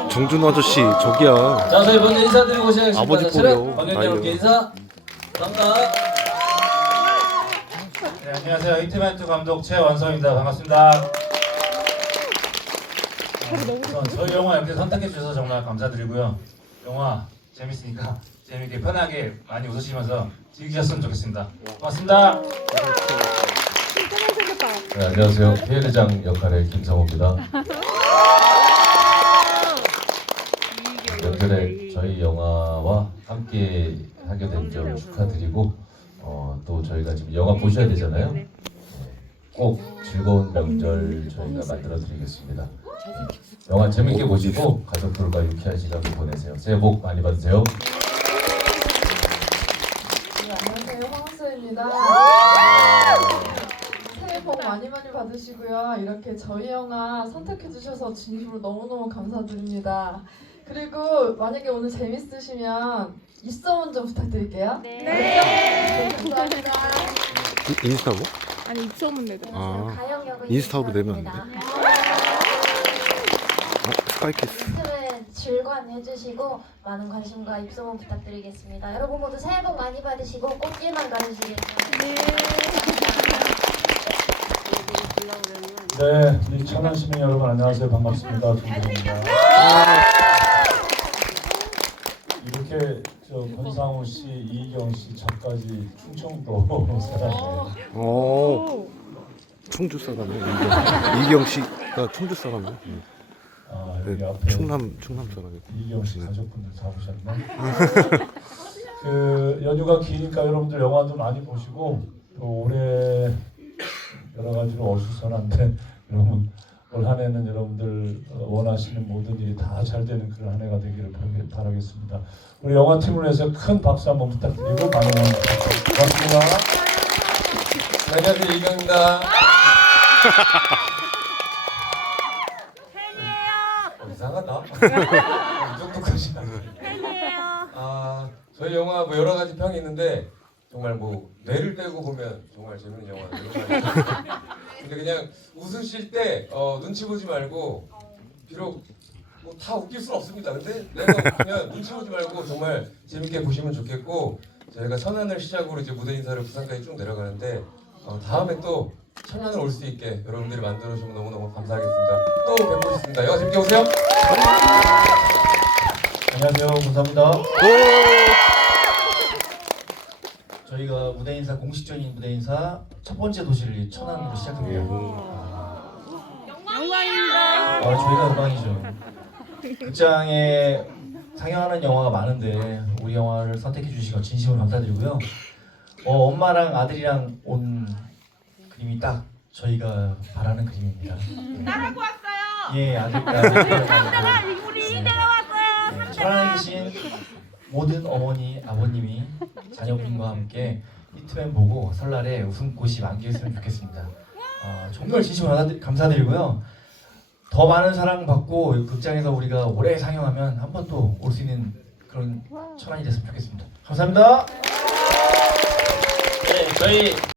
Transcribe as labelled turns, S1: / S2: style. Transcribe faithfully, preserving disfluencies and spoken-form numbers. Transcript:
S1: 정준 아저씨 저기야.
S2: 자, 저희 먼저 인사드리고 시작하겠습니다.
S1: 아버지
S2: 자, 차렷.
S1: 꼴이요.
S2: 관객
S1: 아이고.
S2: 여러분께 인사. 감사합니다.
S3: 네, 안녕하세요. 히트맨투 감독 최원성입니다. 반갑습니다. 어, 저희 영화 이렇게 선택해 주셔서 정말 감사드리고요. 영화 재밌으니까 재밌게 편하게 많이 웃으시면서 즐기셨으면 좋겠습니다. 고맙습니다.
S4: 네, 안녕하세요. 피해대장 역할의 김성호입니다. 명절에 저희 영화와 함께 하게 된 점 축하드리고 어, 또 저희가 지금 영화 보셔야 되잖아요. 네, 꼭 즐거운 명절 저희가 만들어 드리겠습니다. 네, 영화 재밌게 보시고 가족들과 유쾌한 시간 보내세요. 새해 복 많이 받으세요.
S5: 네, 안녕하세요. 황학수입니다. 새해 복 많이 많이 받으시고요. 이렇게 저희 영화 선택해 주셔서 진심으로 너무너무 감사드립니다. 그리고 만약에 오늘 재밌으시면 입소문 좀 부탁드릴게요.
S6: 네.
S5: 네. 감사합니다.
S1: 이- 인스타로?
S6: 아니 입소문 내자.
S1: 아
S7: 가영역을
S1: 인스타로 내면 안 돼?
S7: 인사드립니다.
S1: 어, 스카이키스.
S7: 유튜브에 즐거워해주시고 많은 관심과 입소문 부탁드리겠습니다. 여러분 모두 새해 복 많이 받으시고 꽃길만 가르시길
S3: 네, 우리 천안 시민 여러분 안녕하세요. 반갑습니다. 김동입니다. 이렇게 저 권상우 씨, 이희경 씨, 저까지 충청도 사람이에요.
S1: 어 청주 사람이야. 이경. 이경 씨가 청주 사람이야. 응.
S3: 아, 여기
S1: 네,
S3: 앞에
S1: 충남 충남 사람이야.
S3: 이희경 씨 가족분들 다 오셨네. 그 연휴가 기니까 여러분들 영화도 많이 보시고 또 올해 여러 가지로 어수선한데 여러분 올 한 해는 여러분들 원하시는 모든 일이 다 잘 되는 그런 한 해가 되기를 바라겠습니다. 우리 영화팀을 위해서 큰 박수 한번 부탁드리고 많은 응원 부탁드립니다. 고맙습니다.
S4: 안녕하세요. 이경입니다. 어, 이상하다. 이 정도까지. 아, 저희 영화 뭐 여러 가지 평이 있는데 정말 뭐 뇌를 떼고 보면 정말 재밌는 영화예요. 근데 그냥 웃으실 때 어, 눈치 보지 말고 비록 뭐 다 웃길 수는 없습니다. 근데 내가 그냥 눈치 보지 말고 정말 재밌게 보시면 좋겠고 저희가 천안을 시작으로 이제 무대 인사를 부산까지 쭉 내려가는데 어, 다음에 또 천안을 올 수 있게 여러분들이 만들어 주시면 너무너무 감사하겠습니다. 또 뵙고 싶습니다. 영화 재밌게 보세요.
S8: 안녕하세요. 감사합니다. 저희가 무대 인사 공식적인 무대 인사 첫 번째 도시를 천안으로 시작합니다.
S6: 영광입니다.
S8: 아, 저희가 영광이죠. 극장에 상영하는 영화가 많은데 우리 영화를 선택해 주시고 진심으로 감사드리고요. 어, 엄마랑 아들이랑 온 그림이 딱 저희가 바라는 그림입니다.
S6: 나하고 왔어요.
S8: 예, 아들과
S6: 상대가 우리 이대가 왔어요.
S8: 네, 천안에 계신 모든 어머니, 아버님이 자녀분과 함께 히트맨 보고 설날에 웃음꽃이 만개했으면 좋겠습니다. 어, 정말 진심으로 감사드- 감사드리고요. 더 많은 사랑 받고 극장에서 우리가 오래 상영하면 한 번 또 올 수 있는 그런 천안이 됐으면 좋겠습니다. 감사합니다.
S2: 네, 저희